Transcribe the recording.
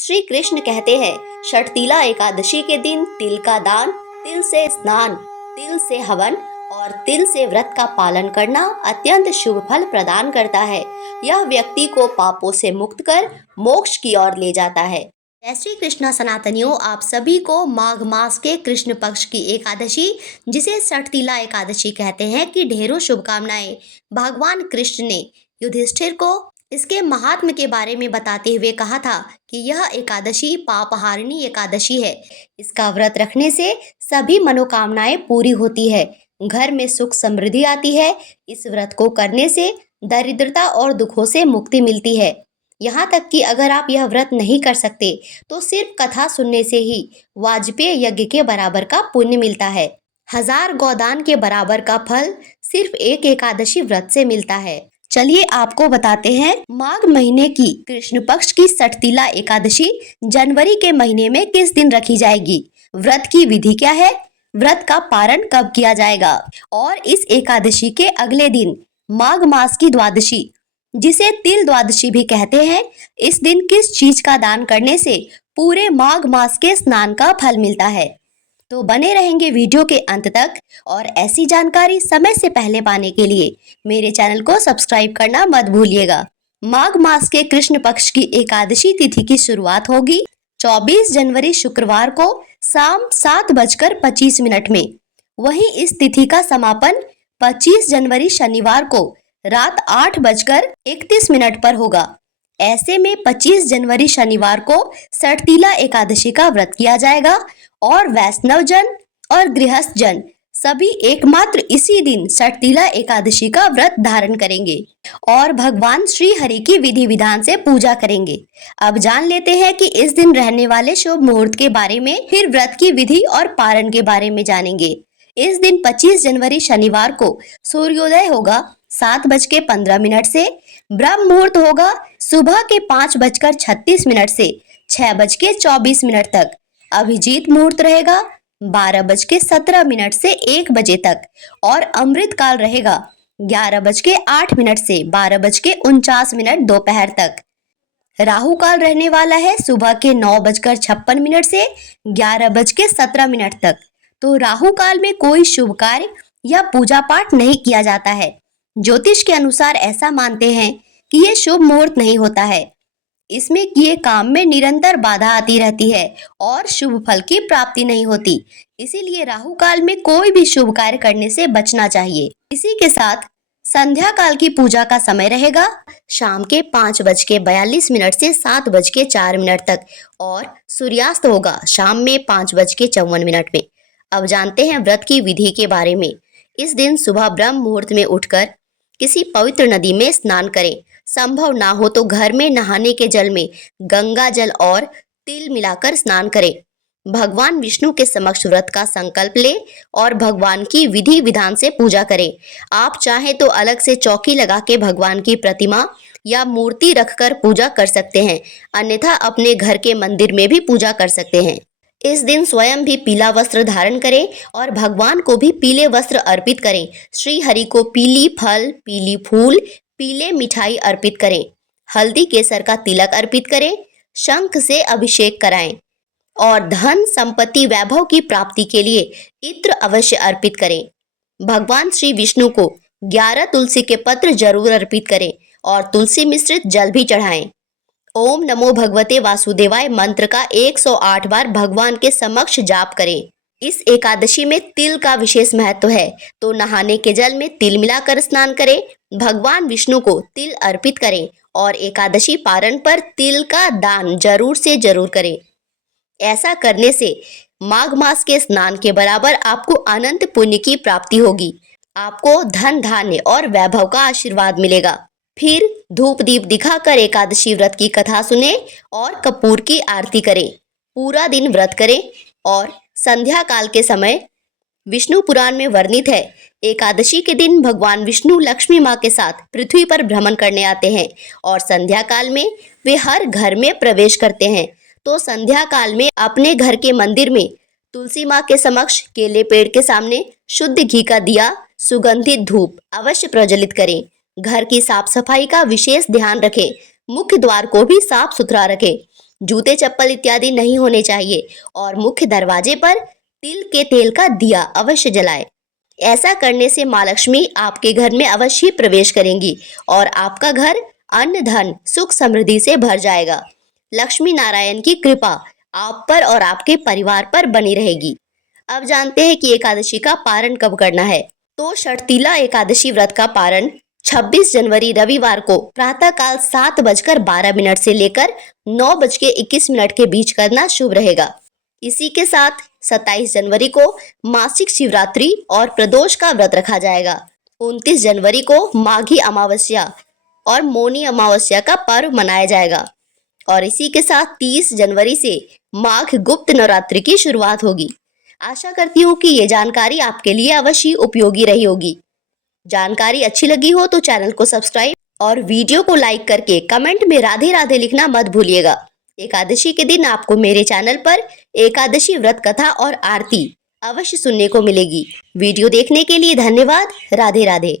श्री कृष्ण कहते हैं, षटतिला एकादशी के दिन तिल का दान, तिल से स्नान, तिल से हवन और तिल से व्रत का पालन करना अत्यंत शुभ फल प्रदान करता है। यह व्यक्ति को पापों से मुक्त कर मोक्ष की ओर ले जाता है। जय श्री कृष्णा सनातनियों, आप सभी को माघ मास के कृष्ण पक्ष की एकादशी, जिसे षटतिला एकादशी कहते हैं, की ढेरों शुभकामनाएं। भगवान कृष्ण ने युधिष्ठिर को इसके महात्म के बारे में बताते हुए कहा था कि यह एकादशी पापहारिणी एकादशी है। इसका व्रत रखने से सभी मनोकामनाएं पूरी होती है, घर में सुख समृद्धि आती है। इस व्रत को करने से दरिद्रता और दुखों से मुक्ति मिलती है। यहाँ तक कि अगर आप यह व्रत नहीं कर सकते तो सिर्फ कथा सुनने से ही वाजपेय यज्ञ के बराबर का पुण्य मिलता है। 1000 गोदान के बराबर का फल सिर्फ एक एकादशी व्रत से मिलता है। चलिए आपको बताते हैं, माघ महीने की कृष्ण पक्ष की षटतिला एकादशी जनवरी के महीने में किस दिन रखी जाएगी, व्रत की विधि क्या है, व्रत का पारण कब किया जाएगा और इस एकादशी के अगले दिन माघ मास की द्वादशी, जिसे तिल द्वादशी भी कहते हैं, इस दिन किस चीज का दान करने से पूरे माघ मास के स्नान का फल मिलता है। तो बने रहेंगे वीडियो के अंत तक और ऐसी जानकारी समय से पहले पाने के लिए मेरे चैनल को सब्सक्राइब करना मत भूलिएगा। माघ मास के कृष्ण पक्ष की एकादशी तिथि की शुरुआत होगी 24 जनवरी शुक्रवार को शाम 7:25 में। वहीं इस तिथि का समापन 25 जनवरी शनिवार को रात 8:31 पर होगा। ऐसे में 25 जनवरी शनिवार को षटतिला एकादशी का व्रत किया जाएगा और वैष्णव जन और गृहस्थ जन सभी एकमात्र इसी दिन षटतिला एकादशी का व्रत धारण करेंगे और भगवान श्री हरि की विधि विधान से पूजा करेंगे। अब जान लेते हैं कि इस दिन रहने वाले शुभ मुहूर्त के बारे में, फिर व्रत की विधि और पारण के बारे में जानेंगे। इस दिन 25 जनवरी शनिवार को सूर्योदय होगा 7:15 से, ब्रह्म मुहूर्त होगा सुबह के 5:36 से 6:24 तक, अभिजीत मुहूर्त रहेगा 12:17 से 1 बजे तक और अमृत काल रहेगा 11:08 से 12:49 दोपहर तक। राहु काल रहने वाला है सुबह के 9:56 से 11:17 तक। तो राहु काल में कोई शुभ कार्य या पूजा पाठ नहीं किया जाता है। ज्योतिष के अनुसार ऐसा मानते हैं कि ये शुभ मुहूर्त नहीं होता है। इसमें किए काम में निरंतर बाधा आती रहती है और शुभ फल की प्राप्ति नहीं होती। इसीलिए राहु काल में कोई भी शुभ कार्य करने से बचना चाहिए। इसी के साथ संध्या काल की पूजा का समय रहेगा शाम के 5:42 से 7:04 तक और सूर्यास्त होगा शाम में 5:54 में। अब जानते हैं व्रत की विधि के बारे में। इस दिन सुबह ब्रह्म मुहूर्त में उठकर किसी पवित्र नदी में स्नान करें। संभव ना हो तो घर में नहाने के जल में गंगा जल और तिल मिलाकर स्नान करें। भगवान विष्णु के समक्ष व्रत का संकल्प ले और भगवान की विधि विधान से पूजा करें। आप चाहें तो अलग से चौकी लगा के भगवान की प्रतिमा या मूर्ति रखकर पूजा कर सकते हैं, अन्यथा अपने घर के मंदिर में भी पूजा कर सकते हैं। इस दिन स्वयं भी पीला वस्त्र धारण करें और भगवान को भी पीले वस्त्र अर्पित करें। श्री हरि को पीली फल, पीली फूल, पीले मिठाई अर्पित करें। हल्दी केसर का तिलक अर्पित करें। शंख से अभिषेक कराएं और धन संपत्ति वैभव की प्राप्ति के लिए इत्र अवश्य अर्पित करें। भगवान श्री विष्णु को 11 तुलसी के पत्र जरूर अर्पित करें और तुलसी मिश्रित जल भी चढ़ाएं। ओम नमो भगवते वासुदेवाय मंत्र का 108 बार भगवान के समक्ष जाप करें। इस एकादशी में तिल का विशेष महत्व है, तो नहाने के जल में तिल मिलाकर स्नान करें। भगवान विष्णु को तिल अर्पित करें और एकादशी पारण पर तिल का दान जरूर से जरूर करें। ऐसा करने से माघ मास के स्नान के बराबर आपको अनंत पुण्य की प्राप्ति होगी। आपको धन धान्य और वैभव का आशीर्वाद मिलेगा। फिर धूप दीप दिखाकर एकादशी व्रत की कथा सुने और कपूर की आरती करें। पूरा दिन व्रत करें और संध्या काल के समय विष्णु पुराण में वर्णित है, एकादशी के दिन भगवान विष्णु लक्ष्मी माँ के साथ पृथ्वी पर भ्रमण करने आते हैं और संध्या काल में वे हर घर में प्रवेश करते हैं। तो संध्या काल में अपने घर के मंदिर में तुलसी माँ के समक्ष केले पेड़ के सामने शुद्ध घी का दिया, सुगंधित धूप अवश्य प्रज्वलित करें। घर की साफ सफाई का विशेष ध्यान रखें। मुख्य द्वार को भी साफ सुथरा रखें। जूते चप्पल इत्यादि नहीं होने चाहिए और मुख्य दरवाजे पर तिल के तेल का दिया अवश्य जलाएं। ऐसा करने से माँ लक्ष्मी आपके घर में अवश्य ही प्रवेश करेंगी और आपका घर अन्न धन सुख समृद्धि से भर जाएगा। लक्ष्मी नारायण की कृपा आप पर और आपके परिवार पर बनी रहेगी। अब जानते हैं कि एकादशी का पारण कब करना है। तो षटतिला एकादशी व्रत का पारण 26 जनवरी रविवार को प्रातःकाल 7:12 से लेकर 9:21 के बीच करना शुभ रहेगा। इसी के साथ 27 जनवरी को मासिक शिवरात्रि और प्रदोष का व्रत रखा जाएगा। 29 जनवरी को माघी अमावस्या और मौनी अमावस्या का पर्व मनाया जाएगा और इसी के साथ 30 जनवरी से माघ गुप्त नवरात्रि की शुरुआत होगी। आशा करती हूँ कि ये जानकारी आपके लिए अवश्य उपयोगी रही होगी। जानकारी अच्छी लगी हो तो चैनल को सब्सक्राइब और वीडियो को लाइक करके कमेंट में राधे राधे लिखना मत भूलिएगा। एकादशी के दिन आपको मेरे चैनल पर एकादशी व्रत कथा और आरती अवश्य सुनने को मिलेगी। वीडियो देखने के लिए धन्यवाद। राधे राधे।